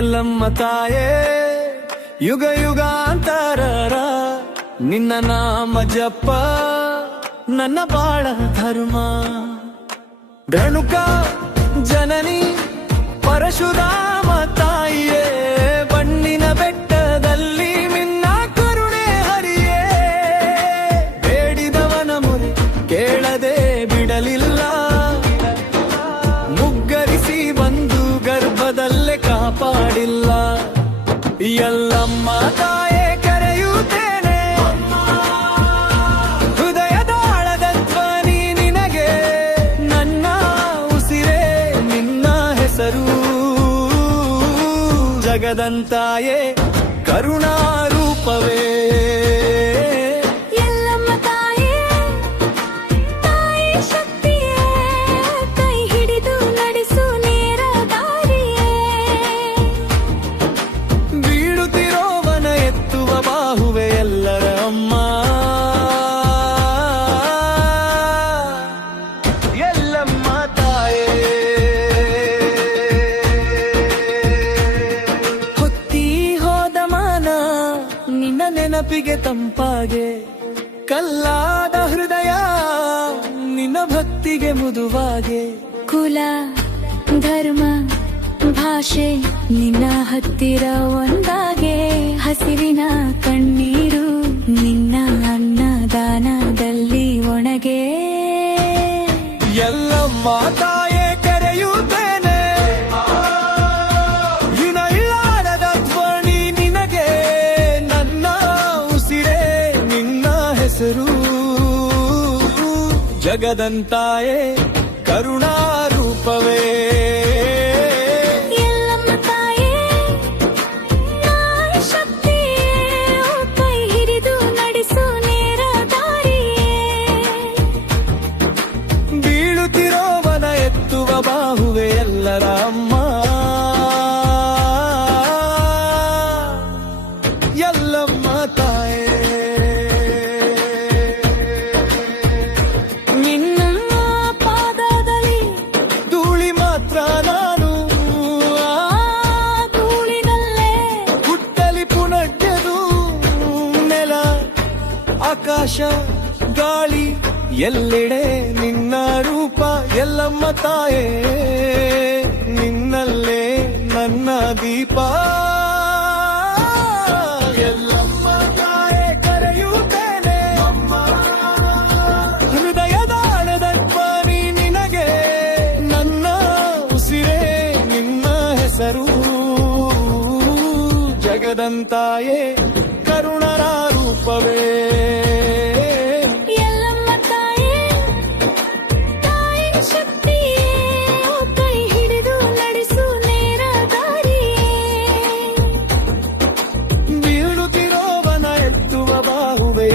ಎಲ್ಲಮ್ಮ ತಾಯೇ ಯುಗ ಯುಗಾಂತರ ನಿನ್ನ ನಾಮ ಜಪ ನನ್ನ ಬಾಳ ಧರ್ಮ. ರೇಣುಕ ಜನನಿ ಪರಶುರಾಮ ತಾಯಿಯೇ ಬಣ್ಣಿನ ಬೆಟ್ಟದಲ್ಲಿ ನಿನ್ನ ಕರುಣೆ ಹರಿಯೇ. ಬೇಡಿದವನ ಮೊರೆ ಕೇಳದೆ ಬಿಡಲಿಲ್ಲ, ಮುಗ್ಗರಿಸಿ ಬಂದು ಗರ್ಭದಲ್ಲೇ ಕಾಪಾಡಿಲ್ಲ. ಎಲ್ಲಮ್ಮ ತಾಯೇ ಕರೆಯುತ್ತೇನೆ, ಹೃದಯದ ಆಳದ ಧ್ವನಿ ನಿನಗೆ, ನನ್ನ ಉಸಿರೇ ನಿನ್ನ ಹೆಸರು. ಜಗದಂತಾಯೇ ಕರುಣಾರೂಪವೇ. ನೆನಪಿಗೆ ತಂಪಾಗೆ ಕಲ್ಲಾದ ಹೃದಯ ನಿನ್ನ ಭಕ್ತಿಗೆ ಮುದುವಾಗೆ. ಕುಲ ಧರ್ಮ ಭಾಷೆ ನಿನ್ನ ಹತ್ತಿರ ಒಂದಾಗೆ, ಹಸಿರಿನ ಕಣ್ಣೀರು ನಿನ್ನ ಅನ್ನದಾನದಲ್ಲಿ ಒಣಗೆ. ಎಲ್ಲಮ್ಮ ತಾಯೇ ಕರೆಯುತ್ತೇನೆ, ಇಲ್ಲದ ಧ್ವನಿ ನಿನಗೆ, ನನ್ನ ಉಸಿರೇ ನಿನ್ನ ಹೆಸರು. ಜಗದಂತಾಯೇ ಕರುಣಾರೂಪವೇ. ಬೀಳುತ್ತಿರೋವನ ಎತ್ತುವ ಬಾಹುವೆ ಎಲ್ಲರ ಅಮ್ಮ. ಎಲ್ಲಮ್ಮ ತಾಯೇ ನಿನ್ನ ಪಾದದಲ್ಲಿ ಧೂಳಿ ಮಾತ್ರ ನಾನು, ಧೂಳಿನಲ್ಲೇ ಹುಟ್ಟಲಿ ಪುನಡ್ಯದು ನೆಲ ಆಕಾಶ ಗಾಳಿ ಎಲ್ಲೆಡೆ ನಿನ್ನ ರೂಪ. ಎಲ್ಲಮ್ಮ ತಾಯೇ ನಿನ್ನಲ್ಲೇ ನನ್ನ ದೀಪ. ಎಲ್ಲಮ್ಮ ತಾಯೇ ಕರೆಯುತ್ತೇನೆ, ಹೃದಯದ ಆಳದ ಧ್ವನಿ ನಿನಗೆ, ನನ್ನ ಉಸಿರೇ ನಿನ್ನ ಹೆಸರು. ಜಗದಂತಾಯೇ ಕರುಣರ ರೂಪವೇ.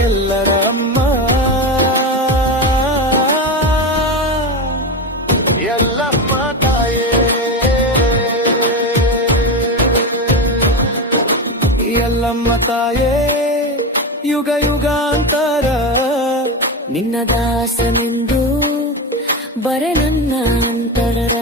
ಎಲ್ಲರ ಅಮ್ಮ. ಎಲ್ಲಮ್ಮ ತಾಯೇ ಎಲ್ಲಮ್ಮ ತಾಯೇ ಯುಗ ಯುಗಾಂತರ ನಿನ್ನ ದಾಸನೆಂದು ಬರೆ ನನ್ನ ಅಂತರರ